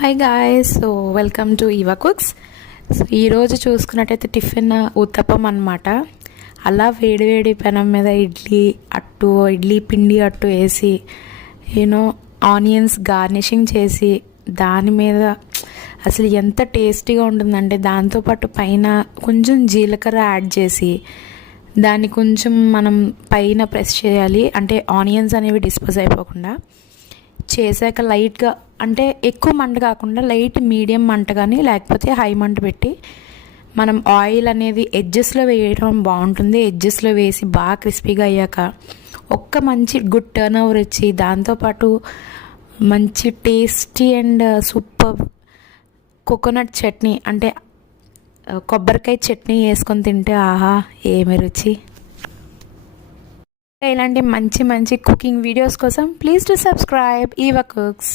Hi guys, so welcome to Eva cooks. So ఈరోజు చూసుకున్నట్టయితే tiffin uttapam అనమాట. అలా వేడివేడి పెనం మీద ఇడ్లీ పిండి అట్టు వేసి ఆనియన్స్ గార్నిషింగ్ చేసి దాని మీద అసలు ఎంత టేస్టీగా ఉంటుందంటే, దాంతోపాటు పైన కొంచెం జీలకర్ర యాడ్ చేసి దాన్ని కొంచెం మనం పైన ప్రెస్ చేయాలి, అంటే ఆనియన్స్ అనేవి డిస్పోజ్ అయిపోకుండా. చేశాక లైట్గా, అంటే ఎక్కువ మంట కాకుండా లైట్ మీడియం మంట కానీ లేకపోతే హై మంట పెట్టి మనం ఆయిల్ అనేది ఎడ్జెస్లో వేయడం బాగుంటుంది. ఎడ్జెస్లో వేసి బాగా క్రిస్పీగా అయ్యాక ఒక్క మంచి గుడ్ టర్న్ ఓవర్ ఇచ్చి దాంతోపాటు మంచి tasty and super coconut chutney, అంటే కొబ్బరికాయ చట్నీ వేసుకొని తింటే ఆహా ఏమి రుచి. ఇలాంటి మంచి మంచి కుకింగ్ వీడియోస్ కోసం please to subscribe Eva cooks.